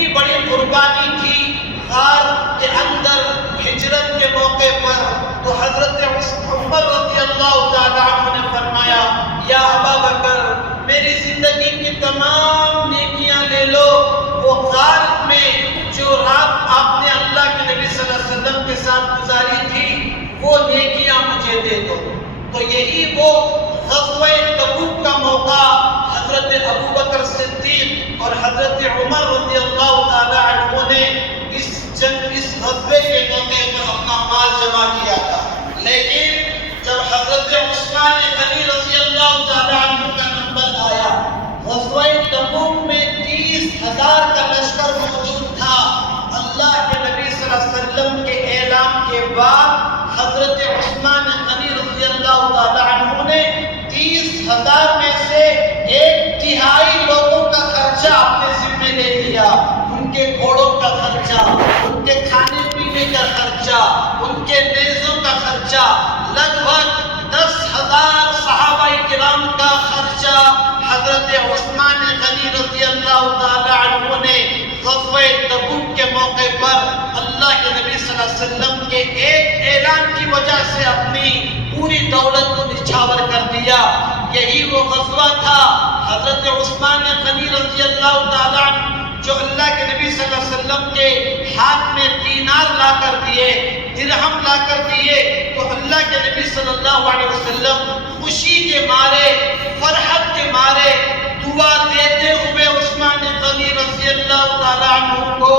اتنی بڑی قربانی تھی غار کے اندر ہجرت کے موقع پر، تو حضرت عمر رضی اللہ تعالیٰ عنہ نے فرمایا یا ابا بکر میری زندگی کی تمام نیکیاں لے لو، وہ غار میں جو رات آپ نے اللہ کے نبی صلی اللہ علیہ وسلم کے ساتھ گزاری تھی وہ نیکیاں مجھے دے دو۔ تو یہی وہ غزوہ تبوک کا موقع حضرت ابو بکر صدیق اور حضرت عمر رضی اللہ تعالیٰ عنہ نے اس غزوے کے موقع پر اپنا مال جمع کیا تھا۔ لیکن جب حضرت عثمان غنی رضی اللہ تعالیٰ عنہ کا نمبر آیا، غزوہ تبوک میں 30,000 کا لشکر موجود تھا۔ اللہ کے نبی صلی اللہ علیہ وسلم کے اعلان کے بعد حضرت عثمان غنی رضی اللہ تعالیٰ عنہ نے 30,000 میں سے 1/3 لوگوں کا خرچہ اپنے ذمہ لے لیا۔ ان کے گھوڑوں کا خرچہ، ان کے کھانے پینے کا خرچہ، ان کے نیزوں کا خرچہ، لگ بھگ 10,000 صحابہ کرام کا خرچہ حضرت عثمان غنی رضی اللہ تعالیٰ عنہ نے غزوہ تبوک کے موقع پر اللہ کے نبی صلی اللہ علیہ وسلم کے ایک اعلان کی وجہ سے اپنی پوری دولت کو نچھاور کر دیا۔ یہی وہ غزوہ تھا حضرت عثمان غنی رضی اللہ تعالیٰ عنہ جو اللہ کے نبی صلی اللہ علیہ وسلم کے ہاتھ میں دینار لا کر دیے، درہم لا کر دیے، تو اللہ کے نبی صلی اللہ علیہ وسلم خوشی کے مارے، فرحت کے مارے دعا دیتے ہوئے عثمان غنی رضی اللہ تعالیٰ عنہ کو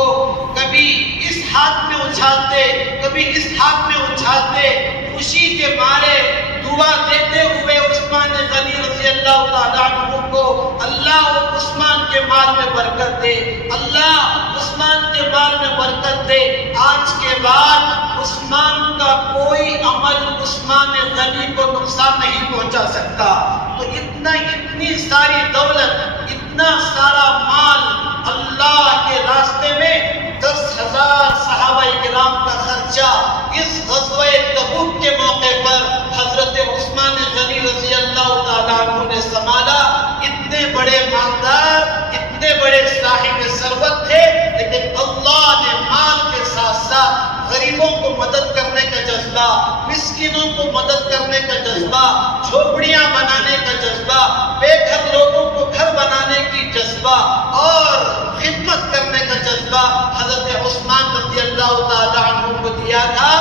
کبھی اس ہاتھ میں اچھالتے، کبھی اس ہاتھ میں اچھالتے، خوشی کے مارے دعا دیتے ہوئے عثمان غنی رضی اللہ تعالیٰ عنہ کو اللہ عثمان کے مال میں برکت دے، اللہ عثمان کے مال میں برکت دے۔ آج کے بعد عثمان کا کوئی عمل عثمان غنی کو نقصان نہیں پہنچا سکتا۔ تو اتنی ساری دولت، اتنا سارا مال اللہ کے راستے میں، 10,000 صحابہ کرام کا خرچہ اس غزوہ تبوک کے موقع پر حضرت عثمان غنی رضی اللہ تعالیٰ عنہ نے سنبھالا۔ اتنے بڑے مالدار، اتنے بڑے صاحب ثروت تھے، لیکن اللہ نے مال کے ساتھ ساتھ غریبوں کو مدد کرنے کا جذبہ، مسکینوں کو مدد کرنے کا جذبہ، جھوپڑیاں بنانے کا جذبہ، بے گھر لوگوں کو گھر بنانے کی جذبہ اور خدمت کرنے کا جذبہ حضرت عثمان رضی اللہ تعالیٰ عنہ کو دیا تھا۔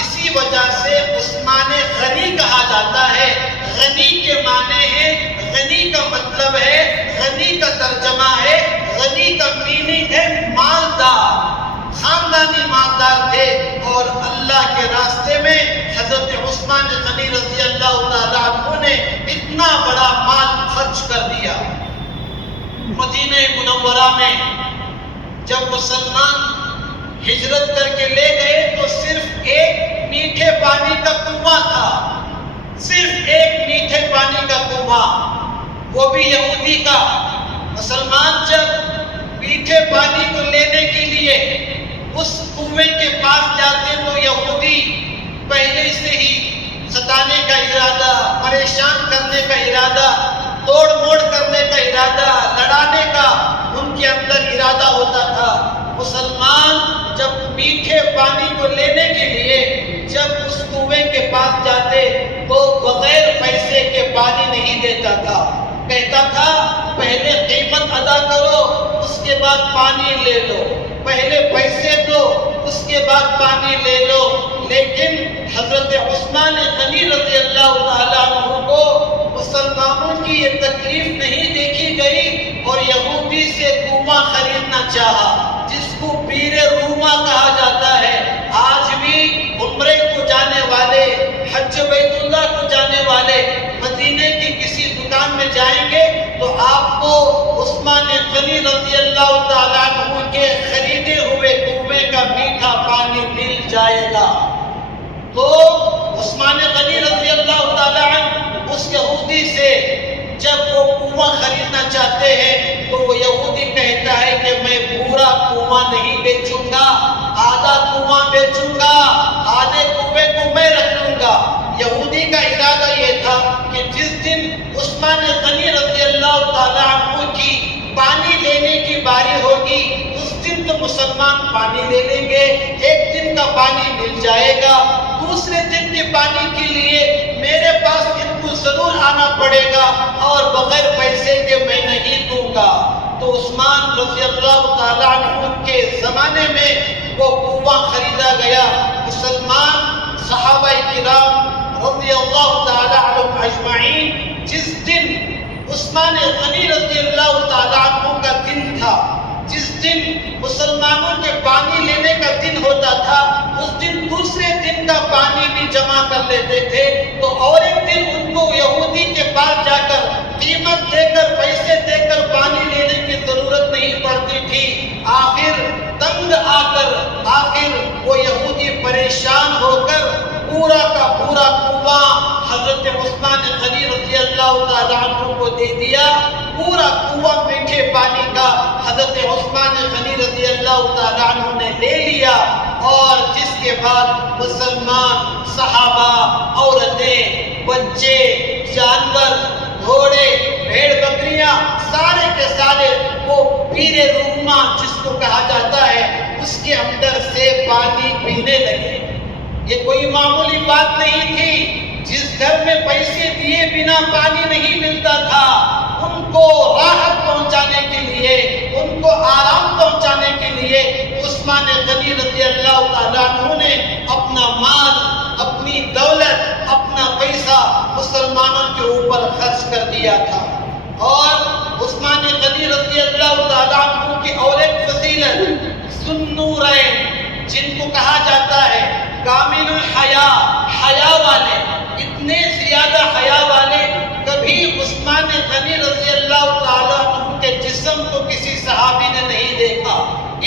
اسی وجہ سے عثمان غنی کہا جاتا ہے۔ غنی کے معنی ہے، غنی کا مطلب ہے، غنی کا ترجمہ ہے، غنی کا میننگ ہے مالدار، خاندانی مالدار تھے، اور اللہ کے راستے میں حضرت عثمان غنی رضی اللہ تعالیٰ عنہ نے اتنا بڑا مال خرچ کر دیا۔ مدینہ منورہ میں جب مسلمان ہجرت کر کے لے گئے تو صرف ایک میٹھے پانی کا کنواں تھا، صرف ایک میٹھے پانی کا کنواں، وہ بھی یہودی کا۔ مسلمان جب میٹھے پانی کو لینے کے لیے اس کنویں کے پاس جاتے تو یہودی پہلے سے ہی ستانے کا ارادہ، پریشان کرنے کا ارادہ، توڑ موڑ کرنے کا ارادہ، لڑانے کا ان کے اندر ارادہ ہوتا تھا۔ مسلمان جب میٹھے پانی کو لینے کے لیے جب اس کنویں کے پاس جاتے تو بغیر پیسے کے پانی نہیں دیتا تھا، کہتا تھا پہلے قیمت ادا کرو اس کے بعد پانی لے لو، پہلے پیسے دو اس کے بعد پانی لے لو۔ لیکن حضرت عثمان غنی رضی اللہ تعالیٰ عنہ کو مسلمانوں کی یہ تکلیف نہیں دیکھی گئی اور یہودی سے کنواں خریدنا چاہا، جس کو پیر روما کہا جاتا ہے۔ آج بھی عمرے کو جانے والے، حج بیت اللہ کو جانے والے مدینے کی کسی دکان میں جائیں گے تو آپ کو عثمان غنی رضی اللہ تعالیٰ عنہ کے خریدے ہوئے کنویں کا میٹھا پانی مل جائے گا۔ تو عثمان غنی رضی اللہ تعالیٰ عنہ اس یہودی سے جب وہ کنواں خریدنا چاہتے ہیں تو وہ یہودی کہتا ہے کہ میں پورا کنواں نہیں بیچوں گا، آدھا کنواں بیچوں گا، آدھے کنویں کو میں رکھ لوں گا۔ یہودی کا ارادہ یہ تھا کہ جس دن عثمان غنی رضی اللہ تعالیٰ عنہ کی پانی لینے کی باری ہوگی اس دن تو مسلمان پانی لے لیں گے، ایک دن کا پانی مل جائے گا، دوسرے دن کے پانی کے لیے میرے پاس ان کو ضرور آنا پڑے گا اور بغیر پیسے کے میں نہیں دوں گا۔ تو عثمان رضی اللہ تعالیٰ عنہ کے زمانے میں وہ کنواں خریدا گیا۔ مسلمان صحابہ کرام رضی اللہ تعالیٰ عنہم اجمعین، جس دن عثمان غنی رضی اللہ تعالیٰ عنہ کا دن تھا، جس دن مسلمانوں کے پانی لینے کا دن ہوتا تھا، اس دن دوسرے دن کا پانی بھی جمع کر لیتے تھے، تو اور ایک دن ان کو یہودی کے پاس جا کر قیمت دے کر، پیسے دے کر پانی لینے کی ضرورت نہیں پڑتی تھی۔ آخر تنگ آ کر وہ یہودی پریشان ہو کر پورا کا پورا کنواں حضرت عثمان غنی رضی اللہ تعالیٰ عنہ کو دے دیا۔ پورا کنواں میٹھے پانی کا حضرت عثمان غنی رضی اللہ تعالیٰ عنہ نے لے لیا، اور جس کے بعد مسلمان صحابہ، عورتیں، بچے، جانور، گھوڑے، بھیڑ بکریاں، سارے کے سارے وہ پیرے روما جس کو کہا جاتا ہے، اس کے اندر سے پانی پینے لگے۔ یہ کوئی معمولی بات نہیں تھی۔ جس گھر میں پیسے دیے بنا پانی نہیں ملتا تھا، ان کو راحت پہنچانے کے لیے، ان کو آرام پہنچانے کے لیے عثمان غنی رضی اللہ تعالیٰ عنہ نے اپنا مال، اپنی دولت، اپنا پیسہ مسلمانوں کے اوپر خرچ کر دیا تھا۔ اور عثمان غنی رضی اللہ تعالیٰ عنہ کی اور ایک فضیلت ذو النورین، جن کو کہا جاتا ہے کامل الحیا، حیا والے، اتنے زیادہ حیا والے کبھی عثمان غنی رضی اللہ تعالیٰ عنہ کے جسم کو کسی صحابی نے نہیں دیکھا۔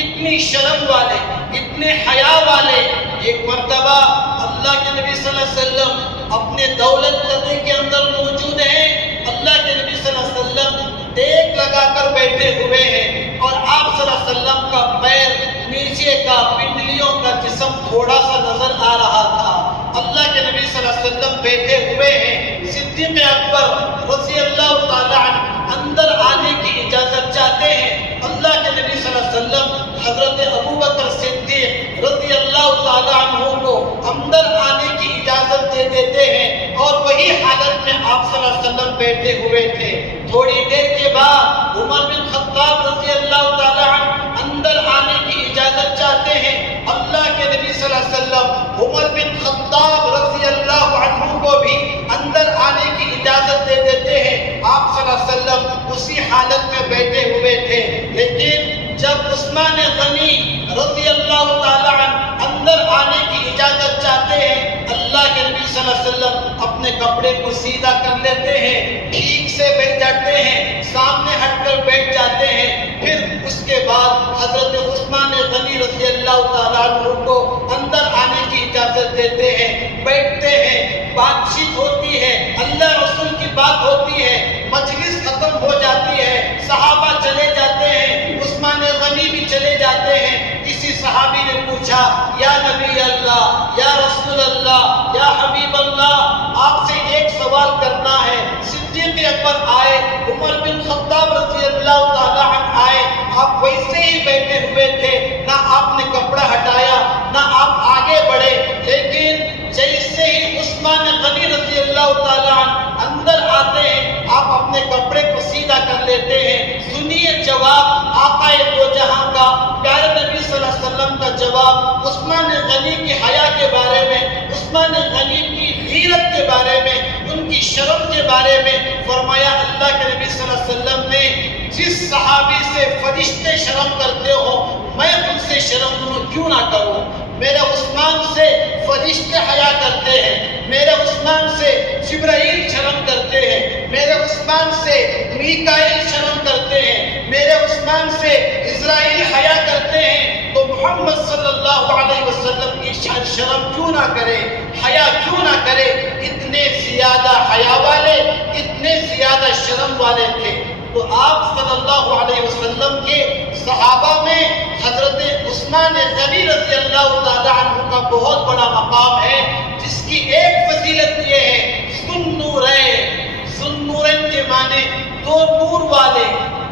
اتنی شرم والے، اتنے حیا والے۔ ایک مرتبہ اللہ کے نبی صلی اللہ علیہ وسلم اپنے دولت قدرے کے اندر موجود ہیں، اللہ کے نبی صلی اللہ علیہ وسلم ٹیک لگا کر بیٹھے ہوئے ہیں، اور آپ صلی اللہ علیہ وسلم کا پیر نیچے کا، پنڈلیوں کا جسم تھوڑا سا نظر آ رہا تھا۔ اللہ کے نبی صلی اللہ علیہ وسلم بیٹھے ہوئے ہیں، صدیق اکبر رضی اللہ تعالیٰ عنہ اندر آنے کی اجازت چاہتے ہیں۔ اللہ کے نبی صلی اللہ علیہ وسلم حضرت ابوبکر صدیق رضی اللہ تعالیٰ عنہ کو اندر آنے کی اجازت دے دیتے ہیں، اور وہی حالت میں آپ صلی اللہ علیہ وسلم بیٹھے ہوئے تھے۔ تھوڑی دیر کے بعد عمر بن خطاب رضی اللہ تعالیٰ عنہ اندر آنے کی اجازت چاہتے ہیں۔ اللہ کے نبی صلی اللہ علیہ وسلم عمر بن خطاب رضی اللہ عنہ کو بھی اندر آنے کی اجازت دے دیتے ہیں۔ آپ صلی اللہ علیہ وسلم اسی حالت میں بیٹھے ہوئے تھے، لیکن جب عثمان غنی رضی اللہ تعالیٰ عنہ اندر آنے کی اجازت چاہتے ہیں، اللہ کے نبی صلی اللہ علیہ وسلم اپنے کپڑے کو سیدھا کر لیتے ہیں، ٹھیک سے بیٹھ جاتے ہیں، سامنے ہٹ کر بیٹھ جاتے ہیں۔ پھر اس کے بعد حضرت عثمان غنی رضی اللہ تعالیٰ عنہ کو اندر آنے کی اجازت دیتے ہیں، بیٹھتے ہیں، بات چیت ہوتی ہے، اللہ رسول کی بات ہوتی ہے، مجلس ختم ہو جاتی ہے، صحابہ چلے جاتے ہیں، عثمان غنی بھی چلے جاتے ہیں۔ کسی صحابی نے پوچھا، یا نبی اللہ، یا رسول اللہ، یا حبیب اللہ، آپ سے ایک سوال کرنا ہے۔ صدیق اکبر آئے، عمر بن خطاب رضی اللہ تعالیٰ عنہ آئے، آپ ویسے ہی بیٹھے ہوئے تھے، نہ آپ نے کپڑا ہٹایا، نہ آپ آگے بڑھے، لیکن جیسے ہی عثمان غنی رضی اللہ تعالیٰ عنہ اندر آتے ہیں، آپ اپنے کپڑے کو سیدھا کر لیتے ہیں۔ سنیے جواب آقا دو جہاں کا، پیارے نبی صلی اللہ علیہ وسلم کا جواب عثمان غنی کی حیا کے بارے میں، عثمان غنی کی غیرت کے بارے میں، ان کی شرم کے بارے میں فرمایا۔ اللہ کے نبی صلی اللہ علیہ وسلم نے جس صحابی سے فرشتے شرم کرتے ہو، میں ان سے شرم کیوں نہ کروں؟ میرے عثمان سے فرشتے حیا کرتے ہیں، میرے عثمان سے جبرائیل شرم کرتے ہیں، میرے عثمان سے میکائیل شرم کرتے ہیں، میرے عثمان سے اسرائیل حیا کرتے ہیں، تو محمد صلی اللہ علیہ وسلم کی شرم کیوں نہ کرے، حیا کیوں نہ کرے؟ اتنے زیادہ حیا والے، اتنے زیادہ شرم والے تھے۔ تو آپ صلی اللہ علیہ وسلم کے صحابہ میں حضرت عثمان غنی رضی اللہ تعالیٰ عنہ کا بہت بڑا مقام ہے، جس کی ایک فضیلت یہ ہے، ذو النورین۔ ذو النورین کے معنی دو نور والے،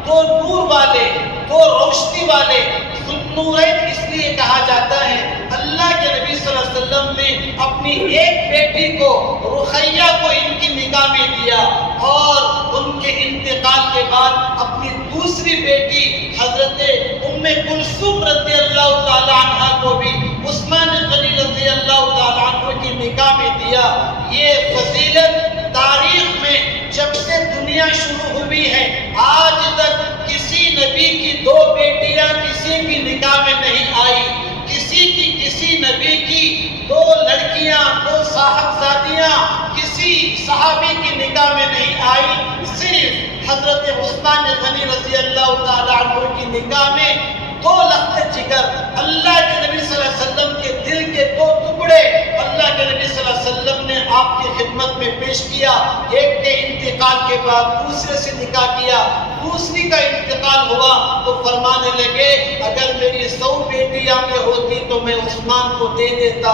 دو نور والے، دو روشنی والے۔ ذو ذوالنورین اس لیے کہا جاتا ہے، اللہ کے نبی صلی اللہ علیہ وسلم نے اپنی ایک بیٹی کو رقیہ کو ان کی نکاح میں دیا، اور ان کے انتقال کے بعد اپنی دوسری بیٹی حضرت ام کلثوم رضی اللہ تعالی عنہ کو بھی عثمان غنی رضی اللہ تعالی عنہ کی نکاح میں دیا۔ یہ فضیلت تاریخ میں جب سے دنیا شروع ہوئی ہے آج تک کسی نبی کی دو بیٹیاں کسی کی نکاح میں نہیں آئی، کسی نبی کی دو لڑکیاں، دو صاحبزادیاں کسی صحابی کی نکاح میں نہیں آئی، صرف حضرت عثمان غنی رضی اللہ تعالی عنہ کی نکاح میں دو لخت جگر، اللہ کے نبی صلی اللہ علیہ وسلم کے دل کے دو ٹکڑے اللہ کے نبی صلی اللہ علیہ وسلم نے آپ کی خدمت میں پیش کیا۔ ایک کے انتقال کے بعد دوسرے سے نکاح کیا، دوسری کا انتقال ہوا تو فرمانے لگے اگر میری 100 بیٹیاں میں ہوتی تو میں عثمان کو دے دیتا۔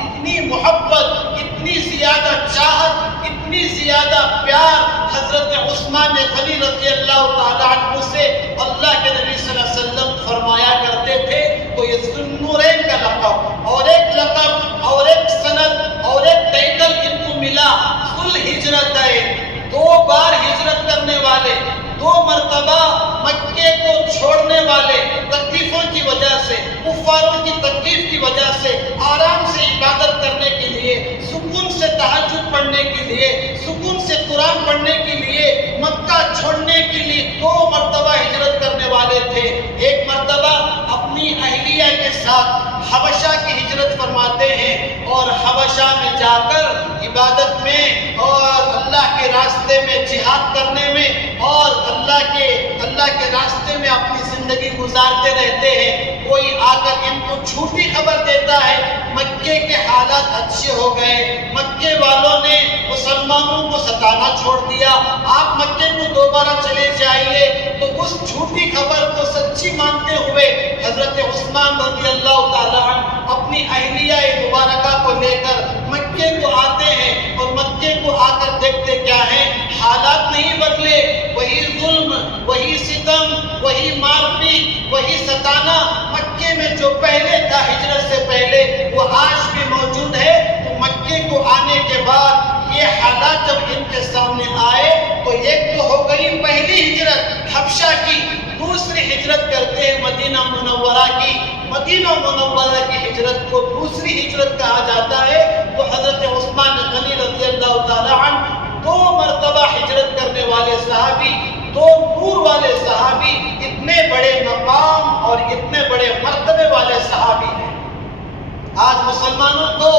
اتنی محبت، اتنی زیادہ چاہت، اتنی زیادہ پیار حضرت عثمان غنی رضی اللہ تعالی عنہ سے اللہ کے نبی صلی اللہ علیہ وسلم فرمایا کرتے تھے۔ تو یہ ذوالنورین کا لقب اور ایک لقب اور ایک سند اور ایک ٹائٹل ان کو ملا، ذوالہجرتین، 2 بار ہجرت کرنے والے، 2 مرتبہ مکے کو چھوڑنے والے، تکلیفوں کی وجہ سے، کفاروں کی تکلیف کی وجہ سے، آرام سے عبادت کرنے کے لیے، سکون سے تہجد پڑھنے کے لیے، سکون سے قرآن پڑھنے کے لیے، مکہ چھوڑنے کے لیے 2 مرتبہ ہجرت کرنے والے تھے۔ ایک مرتبہ اپنی اہلیہ کے ساتھ حبشہ کی ہجرت فرماتے ہیں اور حبشہ میں جا کر عبادت میں اور اللہ کے راستے میں جہاد کرنے میں اور اللہ کے راستے میں اپنی زندگی گزارتے رہتے ہیں۔ کوئی آ کر ان کو جھوٹی خبر دیتا ہے مکے کے حالات اچھے ہو گئے، مکے والوں نے مسلمانوں کو ستانا چھوڑ دیا، آپ مکے کو دوبارہ چلے جائیے۔ تو اس جھوٹی خبر کو سچی مانتے ہوئے حضرت عثمان رضی اللہ تعالی عنہ اپنی اہلیہ مبارکہ کو لے کر مکے کو آتے ہیں اور مکے کو آ کر دیکھتے کیا ہیں، حالات نہیں بدلے، وہی ظلم، وہی ستم، وہی مار پیٹ، وہی ستانا مکے میں جو پہلے تھا ہجرت سے پہلے وہ آج بھی موجود ہے۔ تو مکے کو آنے کے بعد یہ حالات جب ان کے سامنے آئے تو ایک تو ہو گئی پہلی ہجرت حبشہ کی، دوسری ہجرت کرتے ہیں مدینہ منورہ کی۔ مدینہ منورہ کی ہجرت کو دوسری ہجرت کہا جاتا ہے۔ وہ حضرت عثمان غنی رضی اللہ تعالی عنہ 2 مرتبہ ہجرت کرنے والے صحابی، 2 نور والے صحابی، اتنے بڑے مقام اور اتنے بڑے مرتبے والے صحابی ہیں۔ آج مسلمانوں کو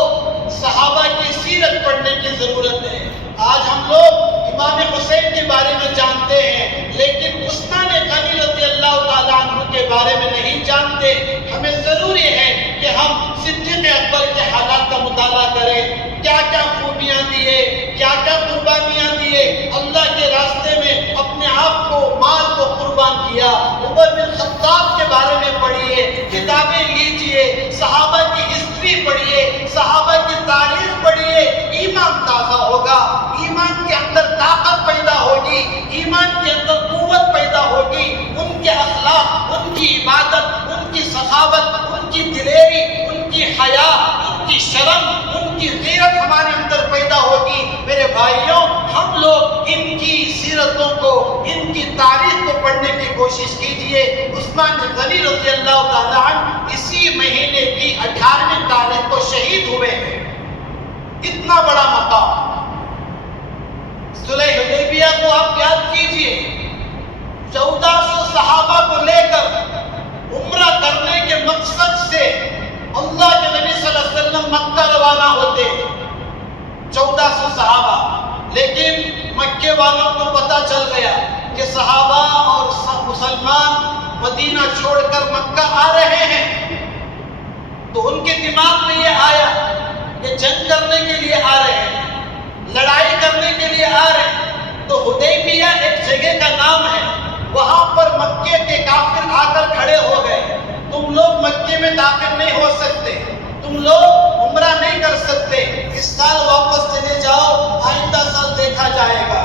صحابہ کی سیرت پڑھنے کی ضرورت ہے۔ آج ہم لوگ امام حسین کے بارے میں جانتے ہیں لیکن عثمان غنی رضی اللہ تعالیٰ عنہ کے بارے میں نہیں جانتے۔ ہمیں ضروری ہے کہ ہم صدیق اکبر کے حالات کا مطالعہ کریں، کیا کیا خوبیاں دیے، کیا کیا قربانیاں دیے، اللہ کے راستے میں اپنے آپ کو، مال کو قربان کیا۔ عمر بن خطاب کے بارے میں پڑھیے، کتابیں لیجئے، صحابہ کی ہسٹری پڑھیے، صحابہ کی تاریخ پڑھیے، ایمان تازہ ہوگا، ایمان کے اندر طاقت پیدا ہوگی، ایمان کے اندر قوت پیدا ہوگی۔ ان کے اخلاق، ان کی عبادت، ان کی سخاوت، ان کی دلیری، ان کی حیا، ان کی شرم، ان کی غیرت ہمارے اندر پیدا ہوگی۔ میرے بھائیوں، ہم لوگ ان کی سیرتوں کو، ان کی تاریخ کو پڑھنے کی کوشش کیجئے۔ عثمان غنی رضی اللہ تعالیٰ عنہ اسی مہینے کی 18ویں تاریخ کو شہید ہوئے ہیں۔ اتنا بڑا مقام۔ صلح حدیبیہ کو آپ یاد کیجئے، 1400 صحابہ کو لے کر عمرہ کرنے کے مقصد سے اللہ کے نبی صلی اللہ علیہ وسلم مکہ روانہ ہوتے، 1400 صحابہ، لیکن مکے والوں کو پتہ چل گیا کہ صحابہ اور مسلمان مدینہ چھوڑ کر مکہ آ رہے ہیں۔ تو ان کے دماغ میں یہ آیا کہ جنگ کرنے کے لیے آ رہے ہیں، لڑائی کرنے کے لیے آ رہے ہیں۔ تو حدیبیہ ایک جگہ کا نام ہے، وہاں پر مکے کے کافر آ کر کھڑے ہو گئے، تم لوگ مکے میں داخل نہیں ہو سکتے، تم لوگ عمرہ نہیں کر سکتے، اس سال واپس چلے جاؤ، آئندہ سال دیکھا جائے گا۔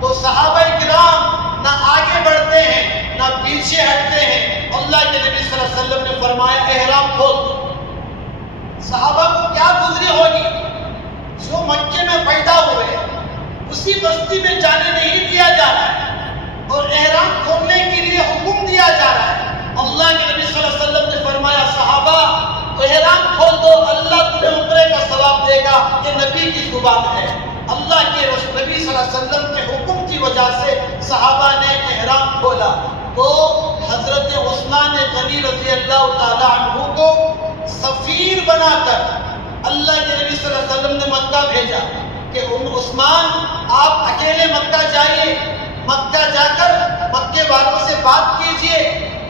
تو صحابہ کرام نہ آگے بڑھتے ہیں نہ پیچھے ہٹتے ہیں، اللہ کے نبی صلی اللہ علیہ وسلم نے فرمایا احرام کھول دو۔ صحابہ کو کیا گزری ہوگی، جو مکے میں پیدا ہوئے اسی بستی میں جانے نہیں دیا جا رہا ہے اور احرام کھولنے کے لیے حکم دیا جا رہا ہے۔ اللہ کے نبی صلی اللہ علیہ وسلم نے فرمایا صحابہ احرام کھول دو، اللہ تمہیں عمرے کا ثواب دے گا۔ یہ نبی کی زبان ہے، اللہ کے رسول نبی صلی اللہ علیہ وسلم کے حکم کی وجہ سے صحابہ نے احرام کھولا۔ تو حضرت عثمان غنی رضی اللہ تعالی عنہ کو سفیر بنا کر اللہ کے نبی صلی اللہ علیہ وسلم نے مکہ بھیجا کہ عثمان آپ اکیلے مکہ جائیے، مکہ جا کر مکے والوں سے بات کیجئے،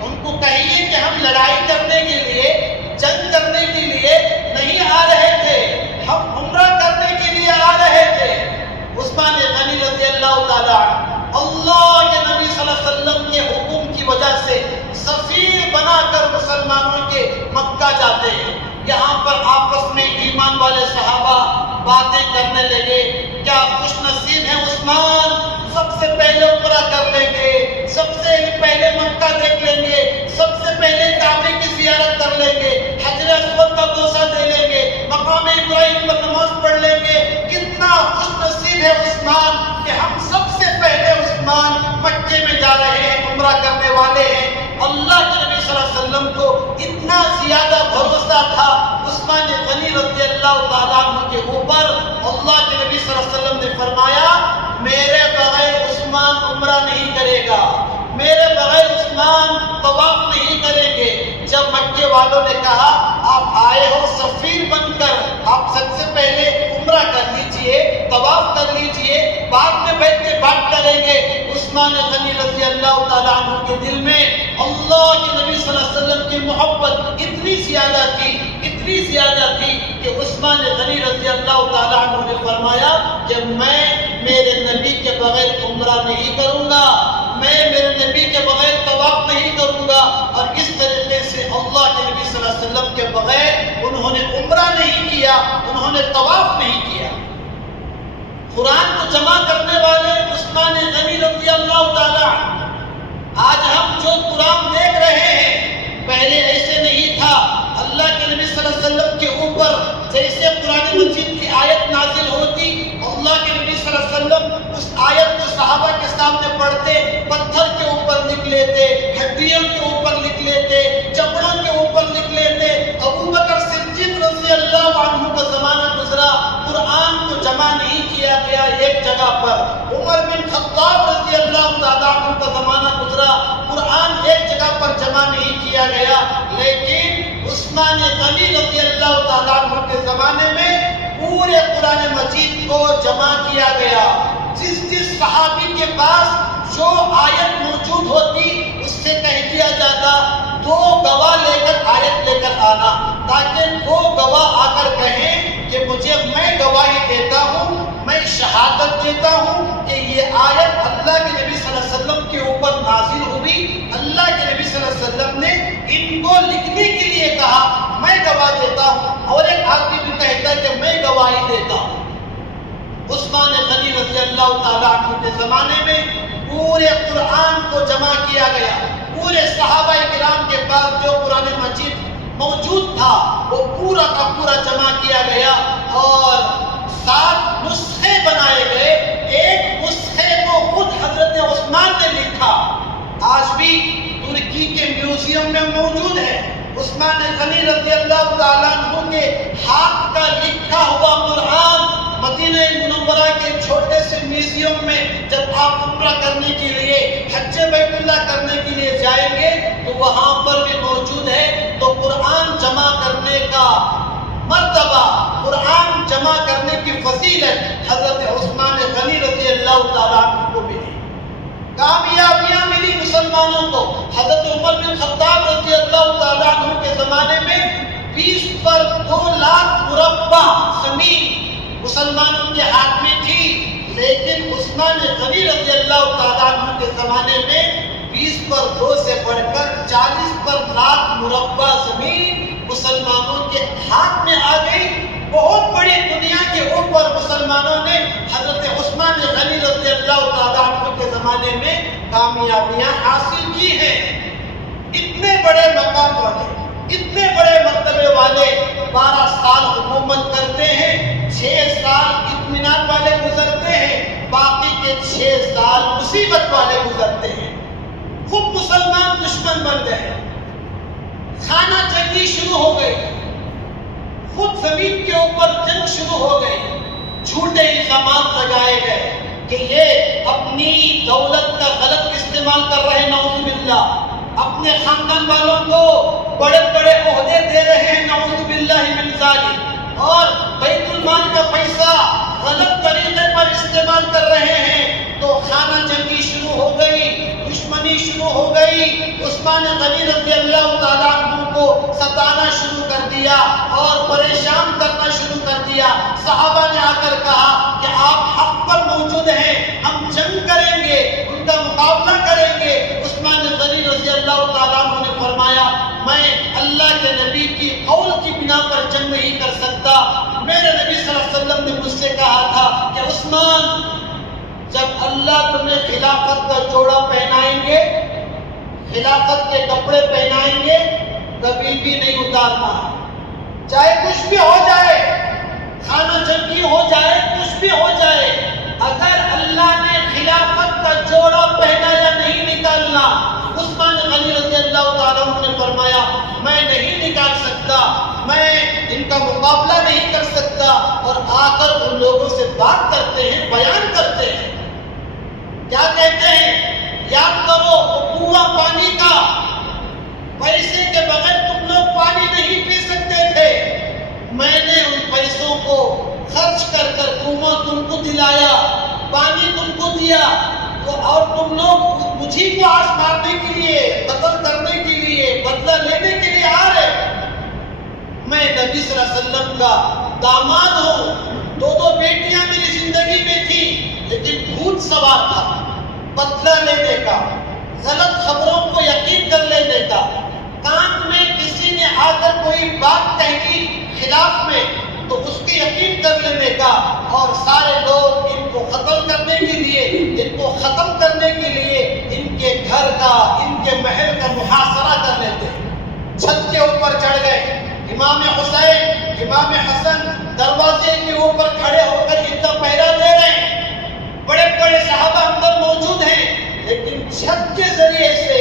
ان کو کہیے کہ ہم لڑائی کرنے کے لیے، جنگ کرنے کے لیے نہیں آ رہے تھے، ہم عمرہ کرنے کے لیے آ رہے تھے۔ عثمان غنی رضی اللہ تعالی عنہ اللہ کے نبی صلی اللہ علیہ وسلم کے حکم کی وجہ سے سفیر بنا کر مسلمانوں کے مکہ جاتے ہیں۔ یہاں پر آپس میں ایمان والے صحابہ باتیں کرنے لگے، کیا خوش نصیب ہے عثمان، سب سے پہلے عمرہ کر لیں گے، سب سے پہلے مکہ دیکھ لیں گے، سب سے پہلے کعبے کی زیارت کر لیں گے، حجر اسود کا بوسہ دے لیں گے، مقام ابراہیم پر نماز پڑھ لیں گے۔ کتنا خوش نصیب ہے عثمان کہ ہم سب سے پہلے عثمان مکے میں جا رہے ہیں، عمرہ کرنے والے ہیں۔ اللہ کے نبی صلی اللہ علیہ وسلم کو اتنا زیادہ بھروسہ تھا عثمان غنی رضی اللہ تعالیٰ عنہ کے اوپر، اللہ کے نبی صلی اللہ علیہ وسلم نے فرمایا میرے بغیر عثمان عمرہ نہیں کرے گا، میرے بغیر عثمان طواف نہیں کریں گے۔ جب مکے والوں نے کہا آپ آئے ہو سفیر بن کر، آپ سب سے پہلے عمرہ کر لیجئے، طواف کر لیجئے، بعد میں بیٹھ کے بات کریں گے، عثمان غنی رضی اللہ تعالیٰ عنہ کے دل میں اللہ کے نبی صلی اللہ علیہ وسلم کی محبت اتنی زیادہ تھی، اتنی زیادہ تھی کہ عثمان غنی رضی اللہ تعالیٰ عنہ نے فرمایا کہ میں میرے نبی کے بغیر عمرہ نہیں کروں گا، میں میرے نبی کے بغیر طواف نہیں کروں گا۔ اور اس طریقے سے اللہ کے نبی صلی اللہ علیہ وسلم کے بغیر انہوں نے عمرہ نہیں کیا، انہوں نے طواف نہیں کیا۔ قرآن کو جمع کرنے والے عثمان غنی رضی اللہ تعالیٰ عنہ، آج ہم جو قرآن دیکھ رہے ہیں پہلے ایسے نہیں تھا۔ اللہ کے نبی صلی اللہ علیہ وسلم کے اوپر جیسے قرآن مجید کی آیت نازل ہوتی، اللہ کے نبی صلی اللہ علیہ وسلم اس آیت کو صحابہ کے سامنے پڑھتے، پتھر کے اوپر لکھ لیتے، ہڈیوں کے اوپر لکھ لیتے، چمڑوں کے اوپر لکھ لیتے۔ ابو بکر صدیق رضی اللہ عنہ کا زمانہ گزرا، قرآن کو جمع نہیں کیا گیا ایک جگہ پر۔ عمر بن خطاب رضی اللہ تعالیٰ عنہ کا زمانہ گزرا، قرآن ایک جگہ پر جمع نہیں کیا گیا۔ لیکن عثمان غنی رضی اللہ تعالیٰ عنہ کے زمانے میں پورے قرآن مجید کو جمع کیا گیا۔ جس صحابی کے پاس جو آیت موجود ہوتی اس سے کہہ دیا جاتا دو گواہ لے کر آیت لے کر آنا، تاکہ دو گواہ آ کر کہیں کہ میں گواہی دیتا ہوں، میں شہادت دیتا ہوں کہ یہ آیت اللہ کے نبی صلی اللہ علیہ وسلم کے اوپر نازل ہوئی، اللہ کے نبی صلی اللہ علیہ وسلم نے ان کو لکھنے کے لیے کہا، میں گواہ دیتا ہوں۔ اور ایک آدمی بھی کہتا ہے کہ میں گواہی دیتا ہوں۔ عثمان غنی رضی اللہ تعالیٰ عنہ کے زمانے میں پورے قرآن کو جمع کیا گیا، پورے صحابہ کرام کے پاس جو قرآن مجید موجود تھا وہ پورا کا پورا جمع کیا گیا اور 7 نسخے بنائے گئے۔ ایک نسخے کو خود حضرت عثمان نے لکھا، آج بھی ترکی کے میوزیم میں موجود ہے۔ عثمان غنی رضی اللہ تعالیٰ عنہ کے ہاتھ کا لکھا ہوا قرآن مدینہ منورہ کے چھوٹے سے میوزیم میں جب آپ عمرہ کرنے کے لیے، حج بیت اللہ کرنے کے لیے جائیں گے تو وہاں پر بھی موجود ہے۔ تو قرآن جمع کرنے کا مرتبہ، قرآن جمع کرنے کی فضیلت حضرت عثمان غنی رضی اللہ تعالیٰ عنہ کو ملی۔ کامیابیاں ملی مسلمانوں کو۔ حضرت عمر بن خطاب رضی اللہ تعالیٰ عنہ کے زمانے میں 20 پر 2 لاکھ مربع زمین مسلمانوں کے ہاتھ میں تھی، لیکن عثمان غنی رضی اللہ تعالیٰ عنہ کے زمانے میں 20 پر 2 سے بڑھ کر 40 پر لاکھ مربع زمین مسلمانوں کے ہاتھ میں آ گئی۔ بہت بڑی دنیا کے اوپر مسلمانوں نے حضرت عثمان غنی رضی اللہ تعالیٰ عنہ کے زمانے میں کامیابیاں حاصل کی ہیں۔ اتنے اتنے بڑے مقام والے، اتنے بڑے مرتبے والے 12 سال حکومت کرتے ہیں، 6 سال اطمینان والے گزرتے ہیں، باقی کے 6 سال مصیبت والے گزرتے ہیں۔ خود مسلمان دشمن بن گئے، خانہ جنگی شروع ہو گئی، خود زمین کے اوپر جنگ شروع ہو گئی، جھوٹے الزامات لگائے گئے کہ یہ اپنی دولت کا غلط استعمال کر رہے ہیں، نعوذ باللہ، اپنے خاندان والوں کو بڑے بڑے عہدے دے رہے ہیں، نعوذ باللہ من ذالک، اور بیت المال کا پیسہ غلط طریقے پر استعمال کر رہے ہیں، تو خانہ جنگی شروع ہو گئی، دشمنی شروع ہو گئی۔ عثمان غنی رضی اللہ تعالیٰ عنہ کو ستانا شروع کر دیا اور پریشان کرنا شروع کر دیا۔ صحابہ نے آ کر کہا کہ آپ حق پر موجود ہیں، ہم جنگ کریں گے، ان کا مقابلہ کریں گے۔ عثمان غنی رضی اللہ تعالیٰ عنہ نے فرمایا، میں اللہ کے نبی کی قول کی بنا پر جنگ نہیں کر سکتا۔ میرے نبی صلی اللہ علیہ وسلم نے مجھ سے کہا تھا کہ عثمان، جب اللہ تمہیں خلافت کا جوڑا پہنائیں گے، خلافت کے کپڑے پہنائیں گے، کبھی بھی نہیں اتارنا، چاہے کچھ بھی ہو جائے، خانہ جنگی ہو جائے، کچھ بھی ہو جائے، اگر اللہ نے خلافت کا جوڑا پہنایا نہیں نکالنا۔ عثمان غنی رضی اللہ تعالیٰ عنہ نے فرمایا، میں نہیں نکال سکتا، میں ان کا مقابلہ نہیں کر سکتا، اور آ کر ان لوگوں سے بات کرتے ہیں، بیان کرتے ہیں، کیا کہتے ہیں؟ یاد کرو وہ کنواں پانی کا، پیسے کے بغیر تم لوگ پانی نہیں پی سکتے تھے، میں نے ان پیسوں کو خرچ کر کر کنواں تم کو دلایا، پانی تم کو دیا، اور تم لوگ مجھے کو آس مارنے کے لیے، قتل کرنے کے لیے، بدلہ لینے کے لیے آ رہے۔ میں نبی صلی اللہ علیہ وسلم کا داماد ہوں، 2 بیٹیاں میری زندگی میں تھیں، لیکن بھوت سوار تھا، بدلہ لینے کا، غلط خبروں کو یقین کر لینے کا، کان میں کسی نے آ کر کوئی بات کہی خلاف میں تو اس کی یقین کر لینے کا، اور سارے لوگ ان کو قتل کرنے کے لیے، ان کو ختم کرنے کے لیے ان کے گھر کا، ان کے محل کا محاصرہ کر لیتے ہیں۔ چھت کے اوپر چڑھ گئے، امام حسین، امام حسن دروازے کے اوپر کھڑے ہو کر ان کا پہرا دے رہے ہیں، بڑے بڑے صحابہ اندر موجود ہیں، لیکن چھت کے ذریعے سے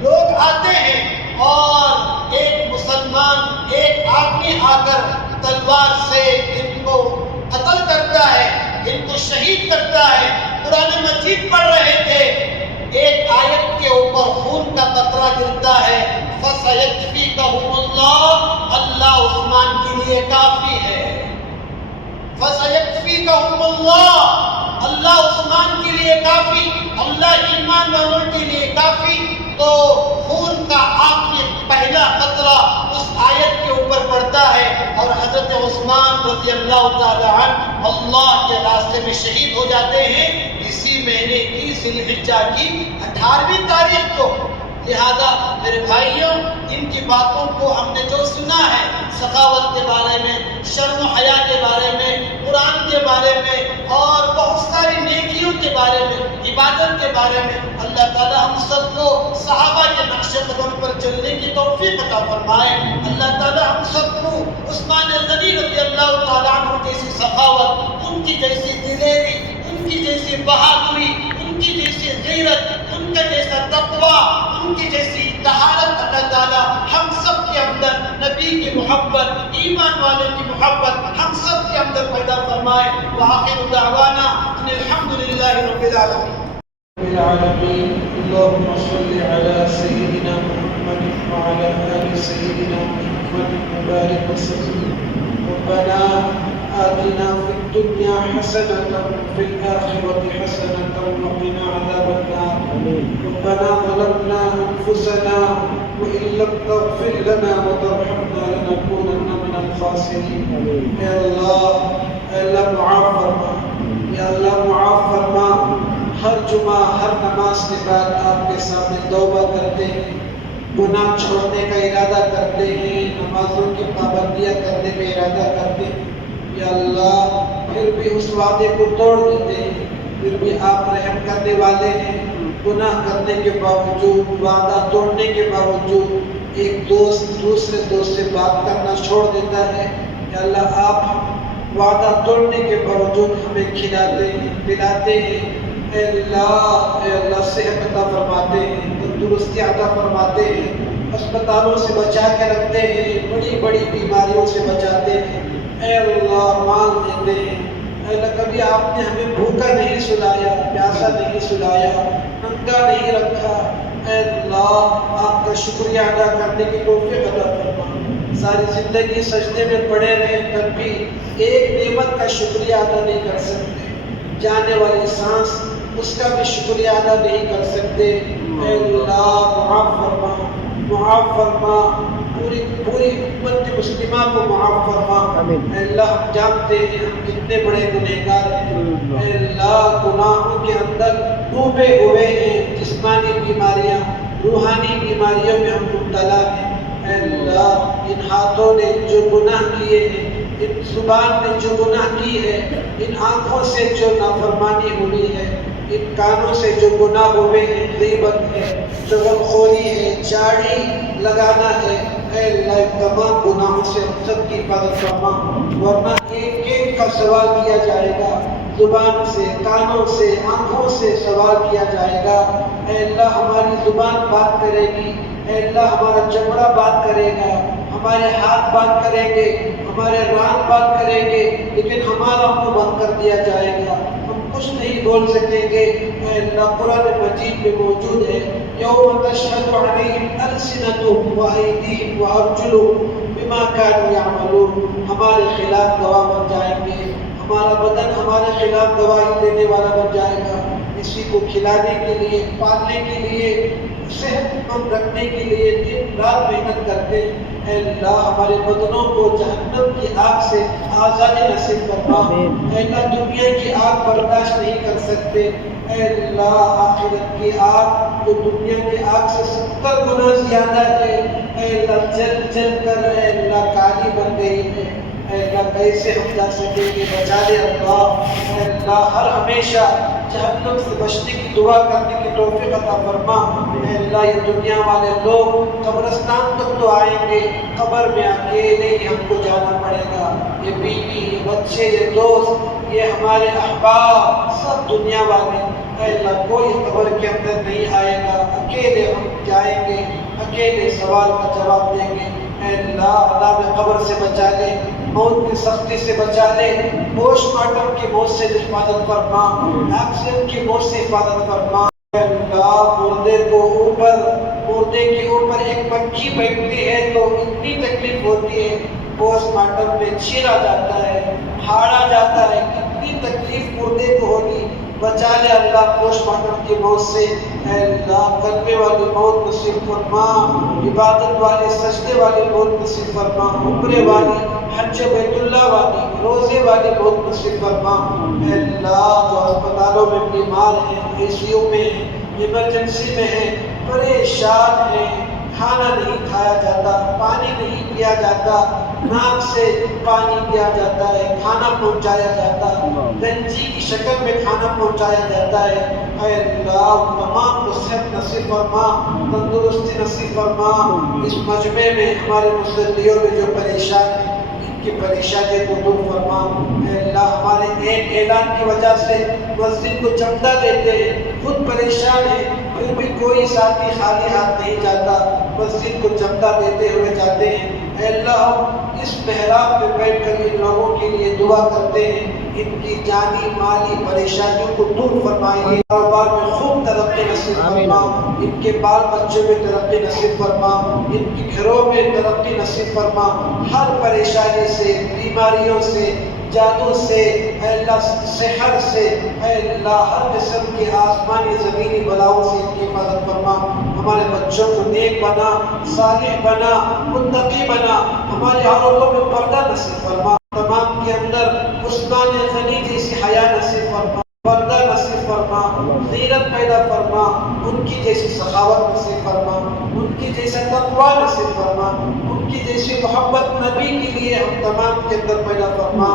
لوگ آتے ہیں، اور ایک مسلمان، ایک آدمی آ کر تلوار سے ان کو قتل کرتا ہے، ان کو شہید کرتا ہے۔ قرآن مجید پڑھ رہے تھے، ایک آیت کے اوپر خون کا قطرہ گرتا ہے، فَسَيَكْفِيكَهُمُ اللَّهُ، اللہ عثمان کے لیے کافی ہے، فَسَيَكْفِيكَهُمُ اللَّهُ، اللہ عثمان کے لیے کافی، اللہ ایمان والوں کے لیے کافی۔ تو خون کا آخری پہلا قطرہ اس آیت کے اوپر پڑتا ہے، اور حضرت عثمان رضی اللہ تعالی عنہ اللہ کے راستے میں شہید ہو جاتے ہیں اسی مہینے کی ذی الحجہ کی 18ویں تاریخ کو۔ لہذا میرے بھائیوں، ان کی باتوں کو ہم نے جو سنا ہے، سخاوت کے بارے میں، شرم و حیا کے بارے میں، قرآن کے بارے میں، اور بہت ساری نیکیوں کے بارے میں، عبادت کے بارے میں، اللہ تعالیٰ ہم سب کو صحابہ کے نقش قدم پر چلنے کی توفیق عطا فرمائے۔ اللہ تعالیٰ ہم سب کو عثمان غنی رضی اللہ تعالیٰ عنہ جیسی سخاوت، ان کی جیسی دلیری، ان کی جیسی بہادری، ان کی جیسی غیرت، ان کا جیسا تقویٰ، ان کی جیسی طہارت اللہ تعالیٰ ہم سب کے اندر نبی کی محبت، ایمان والے کی محبت ہم سب کے اندر پیدا فرمائے۔ وآخر دعوانا ان الحمدللہ رب العالمین۔ اللهم صل على سيدنا محمد وعلى آل سيدنا محمد وبارك وسلم۔ ربنا آتنا في الدنيا حسنة وفي الآخرة حسنة وقنا عذاب النار۔ ربنا ظلمنا أنفسنا وإن لم تغفر لنا وترحمنا لنكونن من الخاسرين۔ يا اللہ معاف فرما، یا اللہ معاف فرما۔ ہر جمعہ، ہر نماز کے بعد آپ کے سامنے توبہ کرتے ہیں، گناہ چھوڑنے کا ارادہ کرتے ہیں، نمازوں کی پابندیاں کرنے کا ارادہ کرتے ہیں، یا اللہ پھر بھی اس وعدے کو توڑ دیتے ہیں، پھر بھی آپ رحم کرنے والے ہیں، گناہ کرنے کے باوجود، وعدہ توڑنے کے باوجود ایک دوست دوسرے دوست سے بات کرنا چھوڑ دیتا ہے، یا اللہ آپ وعدہ توڑنے کے باوجود ہمیں کھلاتے ہیں، پلاتے ہیں، اے اللہ صحت عطا فرماتے ہیں، تندرستی عطا فرماتے ہیں، اسپتالوں سے بچا کے رکھتے ہیں، بڑی بڑی بیماریوں سے بچاتے ہیں، اے اللہ مال دیتے ہیں، اے اللہ کبھی آپ نے ہمیں بھوکا نہیں سلایا، پیاسا نہیں سلایا، ننگا نہیں رکھا، اے اللہ آپ کا شکریہ ادا کرنے کی توفیق عطا فرما۔ ساری زندگی سجدے میں پڑے رہے تب بھی ایک نعمت کا شکریہ ادا نہیں کر سکتے، جانے والی سانس اس کا بھی شکریہ ادا نہیں کر سکتے، اے اللہ معاف فرما، پوری امت مسلمہ کو معاف فرما، اے اللہ ہم جانتے ہیں ہم کتنے بڑے گنہگار ہیں، اے اللہ گناہوں کے اندر ڈوبے ہوئے ہیں، جسمانی بیماریاں روحانی بیماریوں میں ہم مبتلا ہیں، اے اللہ ان ہاتھوں نے جو گناہ کیے ہیں، ان زبان نے جو گناہ کی ہے، ان آنکھوں سے جو نافرمانی ہوئی ہے، ان کانوں سے جو گناہ ہوئے ہیں، غیبت ہے، چغلخوری ہے، چاڑی لگانا ہے، اے اللہ تمام گناہوں سے ہم سب کی حفاظت فرما، ورنہ ایک ایک کا سوال کیا جائے گا، زبان سے، کانوں سے، آنکھوں سے سوال کیا جائے گا، اے اللہ ہماری زبان بات کرے گی، اے اللہ ہمارا چمڑا بات کرے گا، ہمارے ہاتھ بات کریں گے، ہمارے ران بات کریں گے، لیکن ہمارا منہ بند کر دیا جائے گا، ہم کچھ نہیں بول سکیں گے، اے اللہ قرآن مجید میں موجود ہے، یوم تشہد علیہم السنتہم وایدیہم وارجلہم بما کانوا یعملون، ہمارے خلاف گواہ بن جائیں گے، ہمارا بدن ہمارے خلاف گواہی دینے والا بن جائے گا، اسی کو کھلانے کے لیے، پالنے کے لیے، صحت مند رکھنے کے لیے دن رات محنت کرتے ہیں، اے اللہ ہمارے بدنوں کو جہنم کی آگ سے آزادی نصیب فرما، اے اللہ دنیا کی آگ برداشت نہیں کر سکتے، اے اللہ آخرت کی آگ جو دنیا کی آگ سے 70 گنا زیادہ ہے، اے اللہ جل جل کر اے اللہ کالی بن گئی ہے، اے اللہ کیسے ہم جا سکیں گے، بچا دے اللہ، اے اللہ ہر ہمیشہ جہنم سے بچنے کی دعا کرنے کی توفیق عطا فرما، اے اللہ یہ دنیا والے لوگ قبرستان تک تو آئیں گے، قبر میں اکیلے ہی ہم کو جانا پڑے گا، یہ بیوی، یہ بچے، یہ دوست، یہ ہمارے احباب سب دنیا والے، اے اللہ کوئی قبر کے اندر نہیں آئے گا، اکیلے ہم جائیں گے، اکیلے سوال کا جواب دیں گے، اے اللہ عذاب قبر سے بچا لے، موت کی سختی سے بچا لے، پوسٹ مارٹم کی موت سے حفاظت فرما، ایکسیڈنٹ کی موت سے حفاظت فرما، اے اللہ مردے کے اوپر ایک مکھی بیٹھتی ہے تو اتنی تکلیف ہوتی ہے، پوسٹ مارٹم میں چیرا جاتا ہے، ہاڑا جاتا ہے، کتنی تکلیف مردے کو ہوگی، بچا لے اللہ پوسٹ مارٹم کی موت سے، اے اللہ کلمے والی موت نصیب فرما، عبادت والی سجدے والی موت نصیب فرما، عمرے والی، حج بیت اللہ والی، روزے والی موت نصیب فرما، اے اللہ جو اسپتالوں میں بیمار ہیں، آئی سی یو میں ہیں، ایمرجنسی میں ہیں، پریشان ہیں، کھانا نہیں کھایا جاتا، پانی نہیں پیا جاتا، ناک سے پانی پیا جاتا ہے، کھانا پہنچایا جاتا ہے، گنجی کی شکل میں کھانا پہنچایا جاتا ہے، اے اللہ تمام کو صحت نصیب فرما، تندرستی نصیب فرما، اس مجمع میں ہمارے مسلیوں میں جو پریشان ہیں ان کی پریشانی کو دور فرما، اے اللہ ہمارے ایک اعلان کی وجہ سے مسجد کو چمٹا دیتے ہیں، خود پریشان ہیں، پھر بھی کوئی ساتھی خالی ہاتھ نہیں جاتا، مسجد کو چمٹا دیتے ہوئے جاتے ہیں، اے اللہ ہم اس محراب میں بیٹھ کر ان لوگوں کے لیے دعا کرتے ہیں، ان کی جانی مالی پریشانیوں کو دور فرمائیے، کاروبار میں خوب ترقی نصیب فرما، ان کے بال بچوں میں ترقی نصیب فرما، ان کے گھروں میں ترقی نصیب فرما، ہر پریشانی سے، بیماریوں سے، جادو سے، اے اللہ سحر سے، اے اللہ ہر قسم کے آسمانی زمینی بلاؤں سے ان کی حفاظت فرما، ہمارے بچوں کو نیک بنا، صالح بنا، متقی بنا، ہماری عورتوں میں پردہ نصیب فرما، تمام کے اندر عثمان غنی جیسی حیا نصیب فرما، پردہ نصیب فرما، غیرت پیدا فرما، ان کی جیسی سخاوت نصیب فرما، ان کی جیسا تقوی نصیب فرما، ان کی جیسی محبت نبی کے لیے ہم تمام کے اندر پیدا فرما،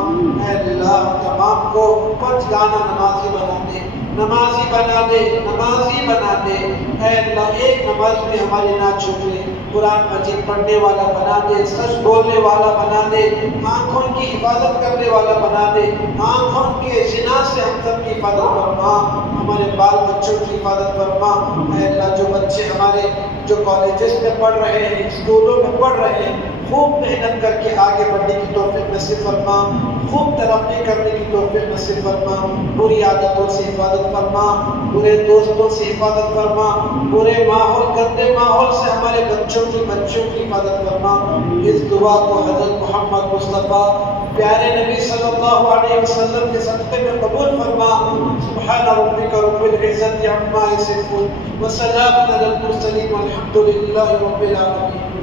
اے اللہ ہم تمام کو 5 گانا نمازی بنا دے، نمازی بنا دے، نمازی بنا دے۔ اے اللہ ایک نماز بھی ہماری نہ چھوٹے، قرآن مجید پڑھنے والا بنا دے، سچ بولنے والا بنا دے، آنکھوں کی حفاظت کرنے والا بنا دے، آنکھوں کے زنا سے ہم سب کی حفاظت فرما، ہمارے بال بچوں کی حفاظت فرما۔ اے اللہ جو بچے ہمارے جو کالجز میں پڑھ رہے ہیں، اسکولوں میں پڑھ رہے ہیں، خوب محنت کر کے آگے بڑھنے کی توفیق نصیب فرما، خوب ترقی کرنے کی توفیق نصیب فرما، بری عادتوں سے حفاظت فرما، برے دوستوں سے حفاظت فرما، برے ماحول گندے ماحول سے ہمارے بچوں کی حفاظت فرما۔ اس دعا کو حضرت محمد مصطفیٰ پیارے نبی صلی اللہ علیہ وسلم کے صدقے میں قبول فرما۔ سبحان ربک رب العزت عما یصفون وسلام علی المرسلین والحمد للہ رب العالمین۔